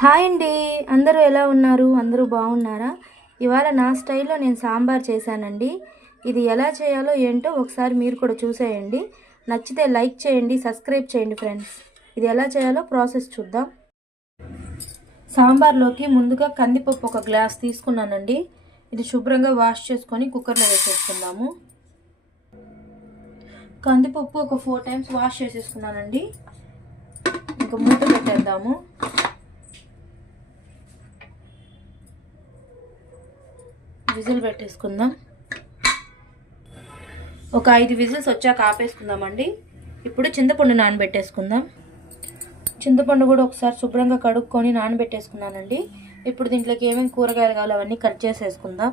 Hi అండి. అందరూ ఎలా ఉన్నారు? అందరూ బాగున్నారా? ఇవాళ నా స్టైల్లో నేను సాంబార్ చేశానండి. ఇది ఎలా చేయాలో ఏంటో ఒకసారి మీరు కూడా చూసేయండి. నచ్చితే లైక్ చేయండి సబ్స్క్రైబ్ చేయండి ఫ్రెండ్స్. ఇది ఎలా చేయాలో ప్రాసెస్ చూద్దాం. సాంబార్లోకి ముందుగా కందిపప్పు ఒక గ్లాస్ తీసుకున్నానండి. ఇది శుభ్రంగా వాష్ చేసుకొని కుక్కర్లో వేసేసుకుందాము. కందిపప్పు ఒక ఫోర్ టైమ్స్ వాష్ చేసేసుకున్నానండి. ఇంకా మూత పెట్టేద్దాము. విజిల్ పెట్టేసుకుందాం. ఒక ఐదు విజిల్స్ వచ్చాక ఆపేసుకుందామండి. ఇప్పుడు చింతపండు నానబెట్టేసుకుందాం. చింతపండు కూడా ఒకసారి శుభ్రంగా కడుక్కొని నానబెట్టేసుకున్నానండి. ఇప్పుడు దీంట్లోకి ఏమేమి కూరగాయలు కావాలో అవన్నీ కట్ చేసేసుకుందాం.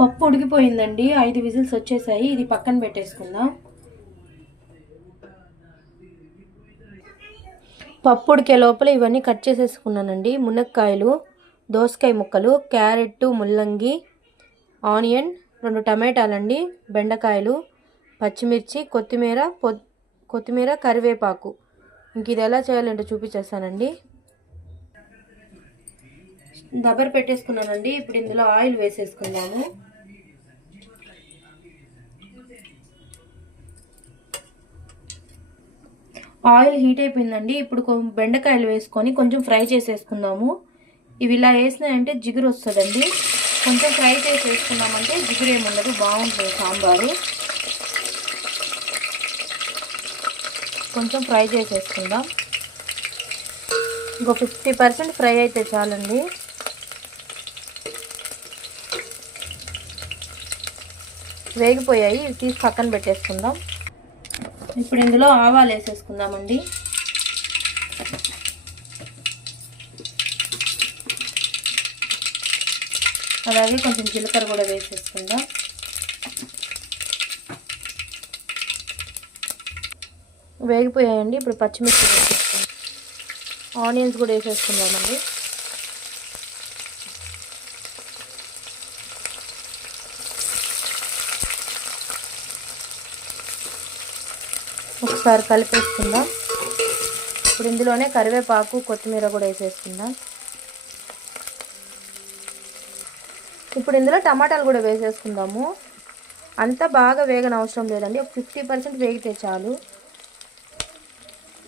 పప్పు ఉడికిపోయిందండి. ఐదు విజిల్స్ వచ్చేసాయి. ఇది పక్కన పెట్టేసుకుందాం. పప్పు ఉడికే లోపల ఇవన్నీ కట్ చేసేసుకున్నానండి. మునక్కాయలు దోసకాయ ముక్కలు క్యారెట్ ముల్లంగి ఆనియన్ రెండు టమాటాలండి బెండకాయలు పచ్చిమిర్చి కొత్తిమీర పొ కొత్తిమీర కరివేపాకు. ఇంక ఇది ఎలా చేయాలంటే చూపించేస్తానండి. దబ్బర పెట్టేసుకున్నానండి. ఇప్పుడు ఇందులో ఆయిల్ వేసేసుకుందాము. ఆయిల్ హీట్ అయిపోయిందండి. ఇప్పుడు బెండకాయలు వేసుకొని కొంచెం ఫ్రై చేసేసుకుందాము. ఇవి ఇలా వేసినాయంటే జిగురు వస్తుందండి. కొంచెం ఫ్రై చేసి వేసుకున్నామంటే జిగురు ఏముండదు బాగుంటుంది సాంబారు. కొంచెం ఫ్రై చేసేసుకుందాం ఇంకో ఫిఫ్టీ పర్సెంట్ ఫ్రై అయితే చాలండి. వేగిపోయాయి ఇవి తీసి పక్కన పెట్టేసుకుందాం. ఇప్పుడు ఇందులో ఆవాలు వేసేసుకుందామండి. అలాగే కొంచెం జీలకర్ర కూడా వేసేసుకుందాం. వేగిపోయాయండి ఇప్పుడు పచ్చిమిర్చి వేసేసుకుందాం. ఆనియన్స్ కూడా వేసేసుకుందామండి. ఒకసారి కలిపేసుకుందాం. ఇప్పుడు ఇందులోనే కరివేపాకు కొత్తిమీర కూడా వేసేసుకుందాం. ఇప్పుడు ఇందులో టమాటాలు కూడా వేసేసుకుందాము. అంతా బాగా వేగన అవసరం లేదండి. ఒక ఫిఫ్టీ పర్సెంట్ వేగితే చాలు.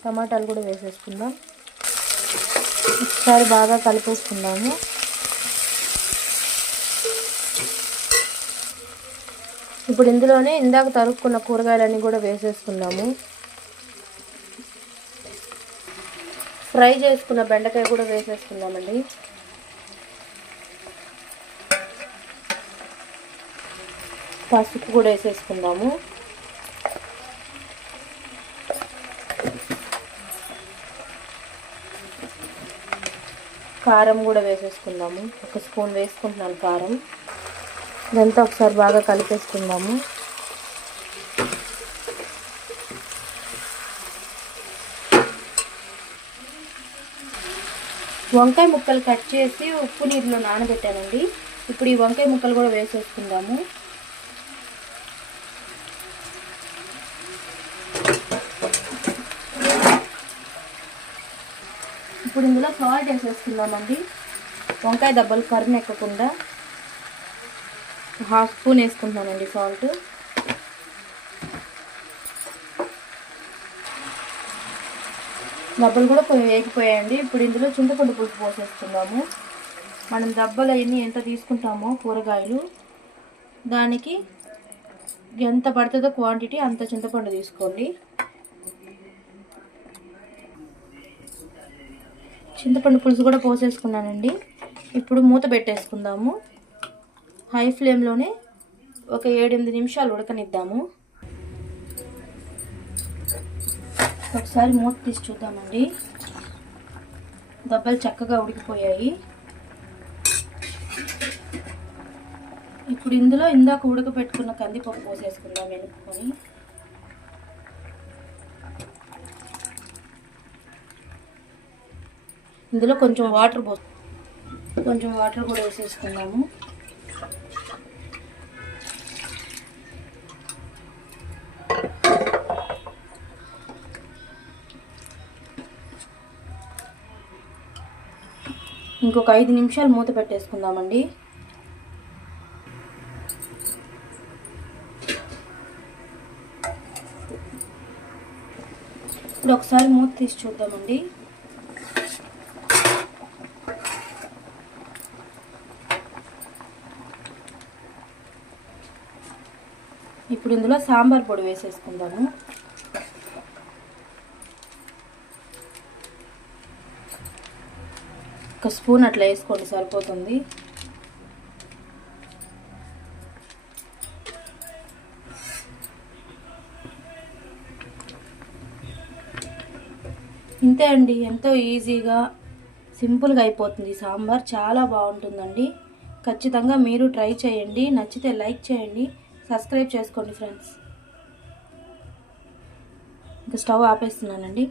టమాటాలు కూడా వేసేసుకుందాం. ఒకసారి బాగా కలిపేసుకుందాము. ఇప్పుడు ఇందులోనే ఇందాక తరుక్కున్న కూరగాయలన్నీ కూడా వేసేసుకుందాము. ఫ్రై చేసుకున్న బెండకాయ కూడా వేసేసుకుందామండి. పసుపు కూడా వేసేసుకుందాము. కారం కూడా వేసేసుకుందాము. ఒక స్పూన్ వేసుకుంటున్నాను కారం. ఇదంతా ఒకసారి బాగా కలిపేసుకుందాము. వంకాయ ముక్కలు కట్ చేసి ఉప్పు నీరులో నానబెట్టానండి. ఇప్పుడు ఈ వంకాయ ముక్కలు కూడా వేసేసుకుందాము. ఇప్పుడు ఇందులో సాల్ట్ వేసేసుకుందామండి. వంకాయ దెబ్బలు కర్రీ ఎక్కకుండా హాఫ్ స్పూన్ వేసుకుంటున్నానండి సాల్ట్. దెబ్బలు కూడా కొంచెం వేగిపోయాయండి. ఇప్పుడు ఇందులో చింతపండు పులుసు పోసేసుకుందాము. మనం దెబ్బలు అవన్నీ ఎంత తీసుకుంటామో కూరగాయలు దానికి ఎంత పడుతుందో క్వాంటిటీ అంత చింతపండు తీసుకోండి. చింతపండు పులుసు కూడా పోసేసుకున్నానండి. ఇప్పుడు మూత పెట్టేసుకుందాము. హై ఫ్లేమ్లోనే ఒక ఏడెనిమిది నిమిషాలు ఉడకనిద్దాము. ఒకసారి మూత తీసి చూద్దామండి. దెబ్బలు చక్కగా ఉడికిపోయాయి. ఇప్పుడు ఇందులో ఇందాక ఉడకబెట్టుకున్న కందిపప్పు పోసేసుకుందాం వెనుక్కొని. ఇందులో కొంచెం వాటర్ పో కొంచెం వాటర్ కూడా వేసేసుకుందాము. ఇంకొక ఐదు నిమిషాలు మూత పెట్టేసుకుందామండి. ఇప్పుడు ఒకసారి మూత తీసి చూద్దామండి. ఇప్పుడు ఇందులో సాంబార్ పొడి వేసేసుకుందాము. ఒక స్పూన్ అట్లా వేసుకోండి సరిపోతుంది. ఇంతే అండి ఎంతో ఈజీగా సింపుల్గా అయిపోతుంది సాంబార్. చాలా బాగుంటుందండి. ఖచ్చితంగా మీరు ట్రై చేయండి. నచ్చితే లైక్ చేయండి. సబ్స్క్రైబ్ చేసుకోండి ఫ్రెండ్స్. ఇంకా స్టవ్ ఆపేస్తున్నానండి.